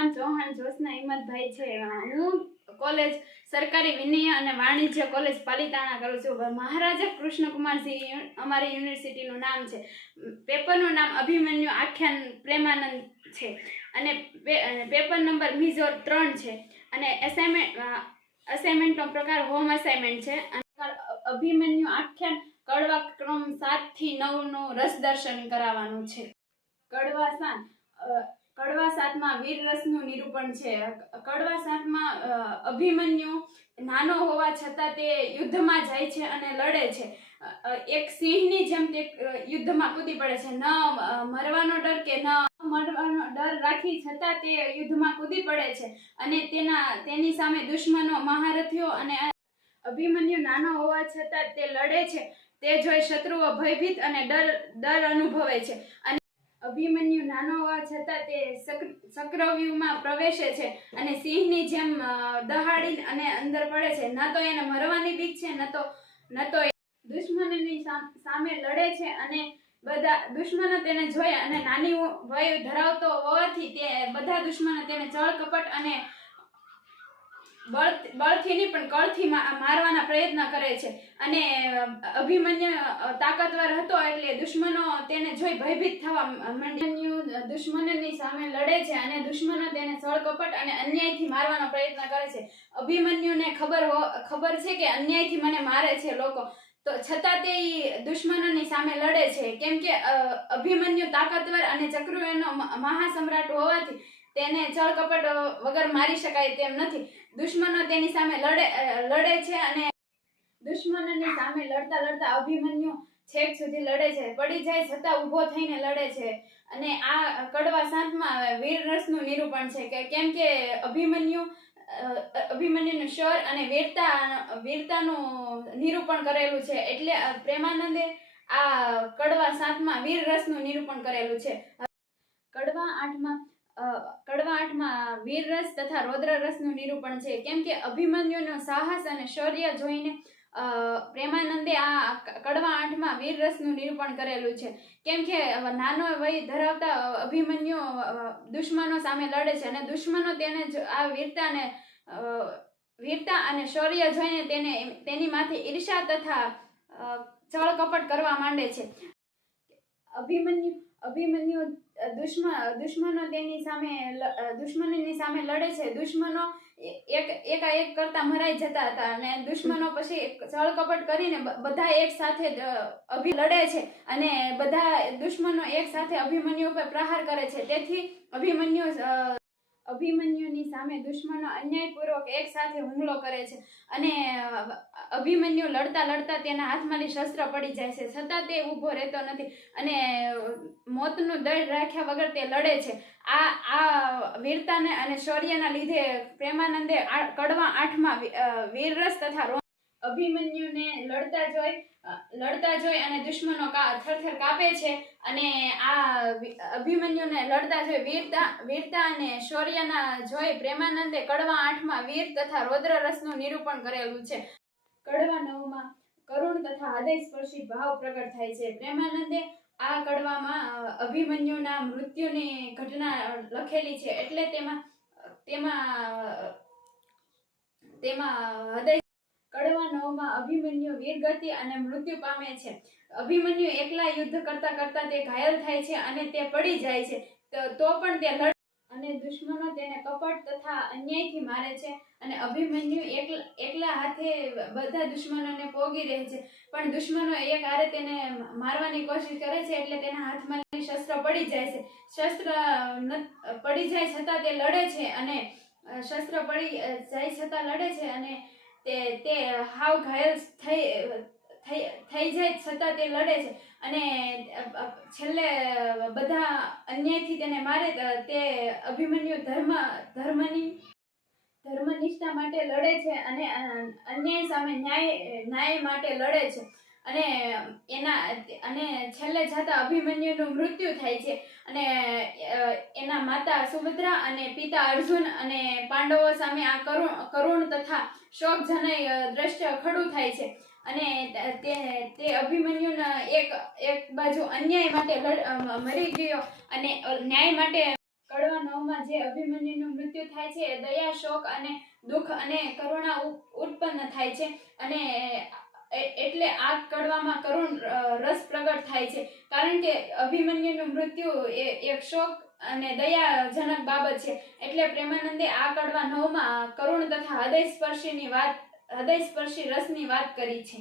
નામ ચૌહાણ જ્યોત્સના હિંમતભાઈ છે। હું કોલેજ સરકારી વિનય અને વાણિજ્ય કોલેજ પાલિતાણા કરું છું। મહારાજા કૃષ્ણકુમારજી અમારી યુનિવર્સિટીનું નામ છે। પેપરનું નામ અભિમન્યુ આખ્યાન પ્રેમાનંદ છે અને પેપર નંબર મિઝોર 3 છે અને અસાઇનમેન્ટનો પ્રકાર હોમ અસાઇનમેન્ટ છે। અભિમન્યુ આખ્યાન કડવા ક્રમ 7 થી 9 નો રસ દર્શન કરાવવાનું છે। કડવા સાતમાં વીર રસનું નિરૂપણ છે। કડવા સાતમાં અભિમન્યુ નાનો હોવા છતાં તે યુદ્ધમાં જાય છે અને લડે છે। એક સિંહની જેમ તે યુદ્ધમાં કૂદી પડે છે। ન મરવાનો ડર કે ન મરવાનો ડર રાખી છતાં તે યુદ્ધમાં કૂદી પડે છે અને તેની સામે દુશ્મનો મહારથીઓ અને અભિમન્યુ નાનો હોવા છતાં તે લડે છે। તે જોઈ શત્રુઓ ભયભીત અને ડર અનુભવે છે અને અભિમન્યુ નાનો હોવા છતાં તે ચક્રવ્યૂહમાં પ્રવેશે છે અને સિંહની જેમ દહાડી અને અંદર પડે છે। ન તો એને મરવાની બીક છે, ન તો દુશ્મનની સામે લડે છે અને બધા દુશ્મનો તેને જોઈ અને નાની વય ધરાવતો હોવાથી તે બધા દુશ્મનો તેને ચળ કપટ અને બળથી નહીં પણ કળથી મારવાના પ્રયત્ન કરે છે અને અભિમન્યુ તાકાતવર હતો એટલે દુશ્મનો તેને જોઈ ભયભીત થવા માંડ્યા। દુશ્મનની સામે લડે છે અને દુશ્મનો તેને ચળ કપટ અને અન્યાયથી મારવાનો પ્રયત્ન કરે છે। અભિમન્યુને ખબર છે કે અન્યાયથી મને મારે છે લોકો, તો છતાં તે દુશ્મનોની સામે લડે છે કેમ કે અભિમન્યુ તાકાતવર અને ચક્રવ્યૂહનો મહાસમ્રાટ હોવાથી તેને ચળ કપટ વગર મારી શકાય તેમ નથી। દુશ્મનો તેની સામે લડે છે અને દુશ્મનોની સામે લડતા અભિમન્યુ છેક સુધી લડે છે, પડી જાય છતાં ઊભો થઈને લડે છે અને આ કડવા સાતમાં વીર રસનું નિરૂપણ છે કેમ કે અભિમન્યુનું શૌર અને વીરતાનું નિરૂપણ કરેલું છે એટલે પ્રેમાનંદે આ કડવા સાતમાં વીર રસનું નિરૂપણ કરેલું છે। કડવા આઠમાં વીર રસ તથા રૌદ્ર રસનું નિરૂપણ છે કેમ કે અભિમન્યુનું સાહસ અને શૌર્ય જોઈને પ્રેમાનંદે આ કડવા આઠમાં વીર રસનું નિરૂપણ કરેલું છે કેમ કે નાનો વય ધરાવતા અભિમન્યુ દુશ્મનો સામે લડે છે અને દુશ્મનો તેને આ વીરતા અને શૌર્ય જોઈને તેની માથે ઈર્ષા તથા ચળ કપટ કરવા માંડે છે। અભિમન્યુ દુશ્મનો દુશ્મનની સામે લડે છે। દુશ્મનો એકાએક કરતા મરાઈ જતા હતા અને દુશ્મનો પછી ચળ કપટ કરીને બધા એક સાથે લડે છે અને બધા દુશ્મનો એક સાથે અભિમન્યુ ઉપર પ્રહાર કરે છે। તેથી અભિમન્યુની સામે દુશ્મનો અન્યાયપૂર્વક એક સાથે હુમલો કરે છે અને અભિમન્યુ લડતા તેના હાથમાંથી શસ્ત્ર પડી જાય છે છતાં તે ઊભો રહેતો નથી અને મોતનું દળ રાખ્યા વગર તે લડે છે। આ વીરતાને અને શૌર્યના લીધે પ્રેમાનંદે કડવા આઠમાં વીરરસ તથા અભિમન્યુને લડતા જોઈ અને દુશ્મનો થરથર કાપે છે અને આ અભિમન્યુને લડતા જોઈ વીરતા અને શૌર્યના જોઈ પ્રેમાનંદે કડવા આઠમાં વીર તથા રૌદ્ર રસનું નિરૂપણ કરેલું છે। કડવા નવમાં કરુણ તથા હૃદયસ્પર્શી ભાવ પ્રગટ થાય છે। પ્રેમાનંદે આ કડવામાં અભિમન્યુના મૃત્યુની ઘટના લખેલી છે એટલે તેમાં કડવા નવમાં અભિમન્યુ વીરગતિ અને મૃત્યુ પામે છે। અભિમન્યુ એકલા યુદ્ધ કરતા તે ઘાયલ થાય છે અને તે પડી જાય છે, તો પણ તે લડે અને દુશ્મનો તેને કપટ તથા અન્યાયથી મારે છે અને અભિમન્યુ એકલા હાથે બધા દુશ્મનોને પોગી રહે છે પણ દુશ્મનો એક હારે તેને મારવાની કોશિશ કરે છે એટલે તેના હાથમાં શસ્ત્ર પડી જાય છે। શસ્ત્ર પડી જાય છતાં તે લડે છે અને શસ્ત્ર પડી જાય છતાં લડે છે અને તે હાવ ઘાયલ થઈ જાય છતાં તે લડે છે અને છેલ્લે બધા અન્યાયથી તેને મારે તે અભિમન્યુ ધર્મનિષ્ઠા માટે લડે છે અને અન્યાય સામે ન્યાય માટે લડે છે અને છેલ્લે જતા અભિમન્યુનું મૃત્યુ થાય છે અને એના માતા સુભદ્રા અને પિતા અર્જુન અને પાંડવો સામે આ કરુણ તથા શોકજનક દ્રશ્ય ખડું થાય છે અને તે અભિમન્યુના એક બાજુ અન્યાય માટે મરી ગયો અને ન્યાય માટે કડવા નવમાં જે અભિમન્યુનું મૃત્યુ થાય છે એ દયા, શોક અને દુઃખ અને કરુણા ઉત્પન્ન થાય છે અને એટલે આ કડવામાં કરુણ રસ પ્રગટ થાય છે. કારણ કે અભિમન્યુનું મૃત્યુ એ એક શોક અને દયાજનક બાબત છે. એટલે પ્રેમાનંદે આ કડવા નવમાં કરુણ તથા હૃદયસ્પર્શી રસની વાત કરી છે.